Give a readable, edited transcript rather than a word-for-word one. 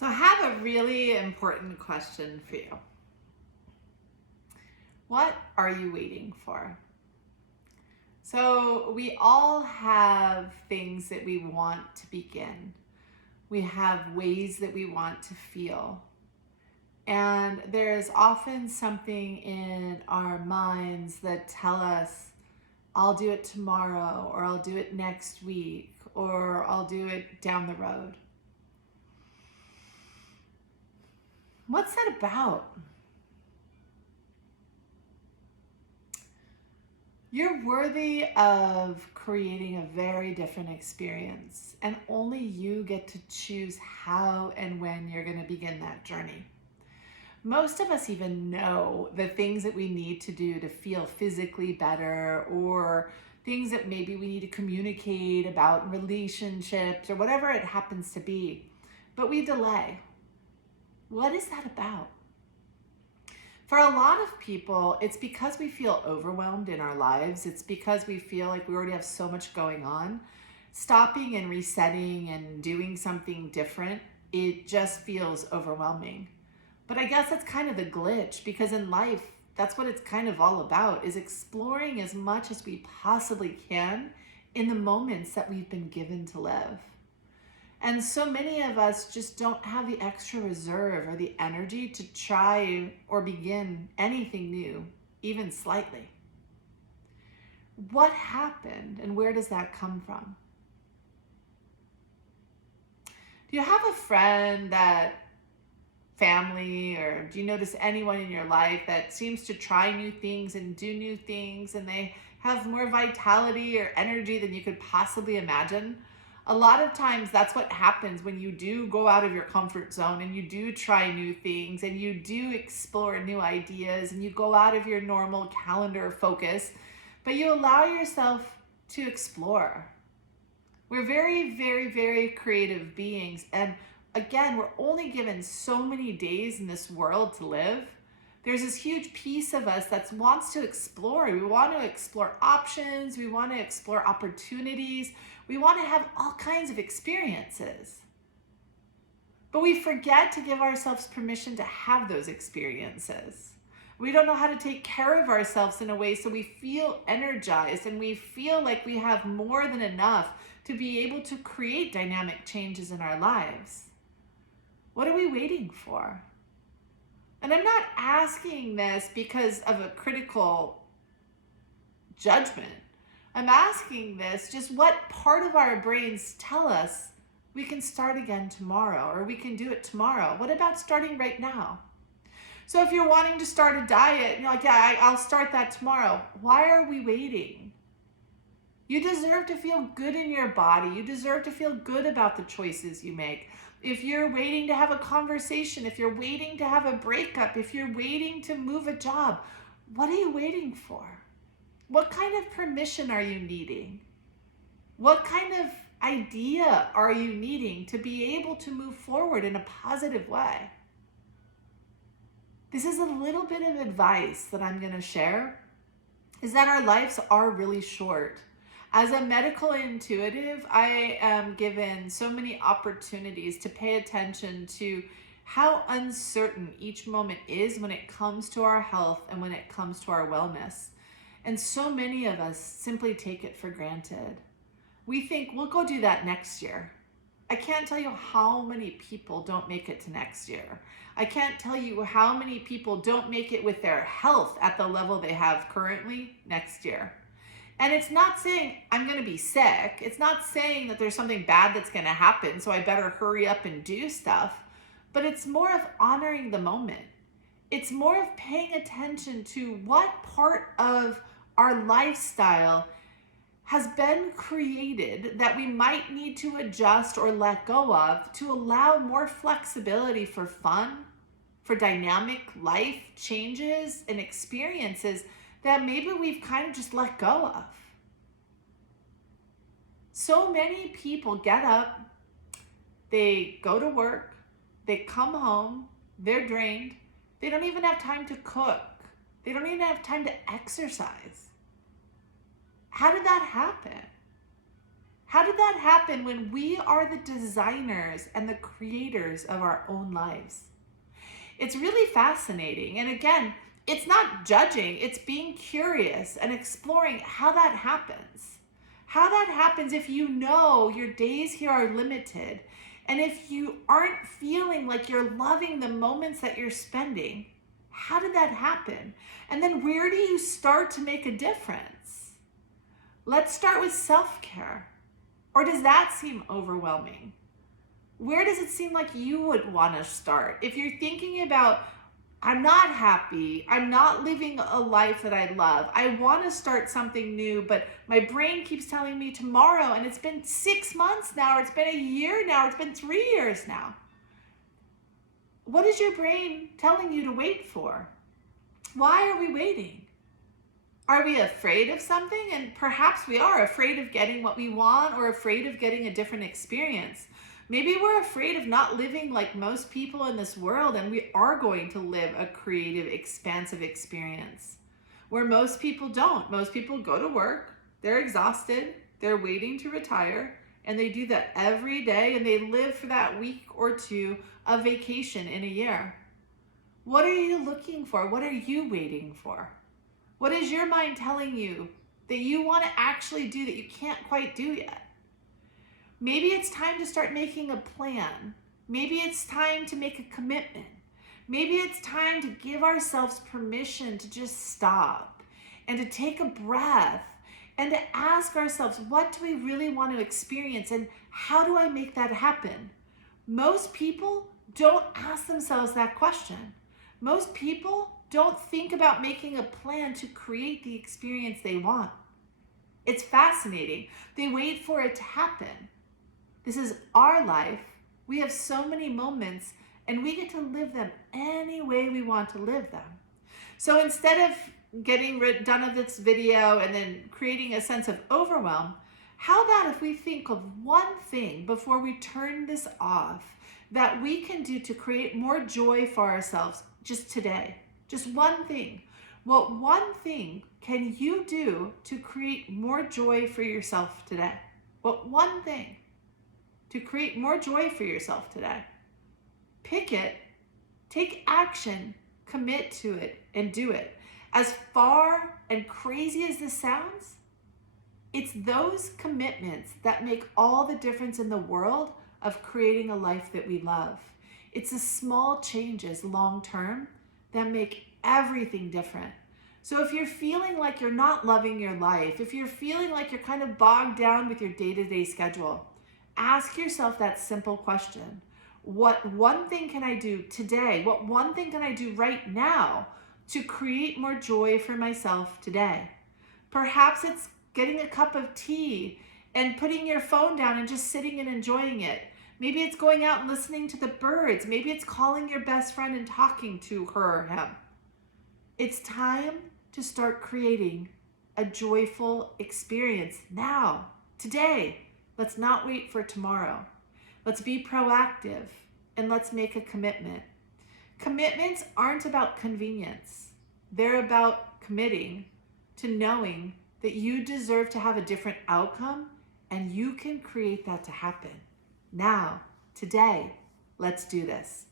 So I have a really important question for you. What are you waiting for? So we all have things that we want to begin. We have ways that we want to feel. And there's often something in our minds that tell us, I'll do it tomorrow, or I'll do it next week, or I'll do it down the road. What's that about? You're worthy of creating a very different experience, and only you get to choose how and when you're going to begin that journey. Most of us even know the things that we need to do to feel physically better, or things that maybe we need to communicate about in relationships or whatever it happens to be, but we delay. What is that about? For a lot of people, it's because we feel overwhelmed in our lives. It's because we feel like we already have so much going on. Stopping and resetting and doing something different, it just feels overwhelming. But I guess that's kind of the glitch, because in life, that's what it's kind of all about, is exploring as much as we possibly can in the moments that we've been given to live. And so many of us just don't have the extra reserve or the energy to try or begin anything new, even slightly. What happened, and where does that come from? Do you have a friend, family, or do you notice anyone in your life that seems to try new things and do new things, and they have more vitality or energy than you could possibly imagine? A lot of times that's what happens when you do go out of your comfort zone and you do try new things and you do explore new ideas and you go out of your normal calendar focus, but you allow yourself to explore. We're very, very, very creative beings. And again, we're only given so many days in this world to live. There's this huge piece of us that wants to explore. We want to explore options. We want to explore opportunities. We want to have all kinds of experiences. But we forget to give ourselves permission to have those experiences. We don't know how to take care of ourselves in a way so we feel energized and we feel like we have more than enough to be able to create dynamic changes in our lives. What are we waiting for? And I'm not asking this because of a critical judgment. I'm asking this just what part of our brains tell us we can start again tomorrow, or we can do it tomorrow. What about starting right now? So if you're wanting to start a diet, you're like, yeah, I'll start that tomorrow. Why are we waiting? You deserve to feel good in your body. You deserve to feel good about the choices you make. If you're waiting to have a conversation, if you're waiting to have a breakup, if you're waiting to move a job, what are you waiting for? What kind of permission are you needing? What kind of idea are you needing to be able to move forward in a positive way? This is a little bit of advice that I'm going to share, is that our lives are really short. As a medical intuitive, I am given so many opportunities to pay attention to how uncertain each moment is when it comes to our health and when it comes to our wellness. And so many of us simply take it for granted. We think we'll go do that next year. I can't tell you how many people don't make it to next year. I can't tell you how many people don't make it with their health at the level they have currently next year. And it's not saying I'm going to be sick. It's not saying that there's something bad that's going to happen, so I better hurry up and do stuff. But it's more of honoring the moment. It's more of paying attention to what part of our lifestyle has been created that we might need to adjust or let go of to allow more flexibility for fun, for dynamic life changes and experiences that maybe we've kind of just let go of. So many people get up, they go to work, they come home, they're drained, they don't even have time to cook, they don't even have time to exercise. How did that happen? How did that happen when we are the designers and the creators of our own lives? It's really fascinating. And again, it's not judging, it's being curious and exploring how that happens. How that happens if you know your days here are limited, and if you aren't feeling like you're loving the moments that you're spending. How did that happen? And then where do you start to make a difference? Let's start with self-care. Or does that seem overwhelming? Where does it seem like you would want to start? If you're thinking about, I'm not happy, I'm not living a life that I love, I want to start something new, but my brain keeps telling me tomorrow, and it's been 6 months now, or it's been a year now, or it's been 3 years now. What is your brain telling you to wait for? Why are we waiting? Are we afraid of something? And perhaps we are afraid of getting what we want, or afraid of getting a different experience. Maybe we're afraid of not living like most people in this world, and we are going to live a creative, expansive experience where most people don't. Most people go to work, they're exhausted, they're waiting to retire, and they do that every day, and they live for that week or two of vacation in a year. What are you looking for? What are you waiting for? What is your mind telling you that you want to actually do that you can't quite do yet? Maybe it's time to start making a plan. Maybe it's time to make a commitment. Maybe it's time to give ourselves permission to just stop and to take a breath and to ask ourselves, what do we really want to experience, and how do I make that happen? Most people don't ask themselves that question. Most people don't think about making a plan to create the experience they want. It's fascinating. They wait for it to happen. This is our life. We have so many moments, and we get to live them any way we want to live them. So instead of getting done of this video and then creating a sense of overwhelm, how about if we think of one thing before we turn this off that we can do to create more joy for ourselves just today? Just one thing. What one thing can you do to create more joy for yourself today? What one thing to create more joy for yourself today? Pick it, take action, commit to it, and do it. As far and crazy as this sounds, it's those commitments that make all the difference in the world of creating a life that we love. It's the small changes long term that make everything different. So if you're feeling like you're not loving your life, if you're feeling like you're kind of bogged down with your day-to-day schedule, ask yourself that simple question. What one thing can I do today? What one thing can I do right now to create more joy for myself today? Perhaps it's getting a cup of tea and putting your phone down and just sitting and enjoying it. Maybe it's going out and listening to the birds. Maybe it's calling your best friend and talking to her or him. It's time to start creating a joyful experience now, today. Let's not wait for tomorrow. Let's be proactive, and let's make a commitment. Commitments aren't about convenience. They're about committing to knowing that you deserve to have a different outcome, and you can create that to happen. Now, today, let's do this.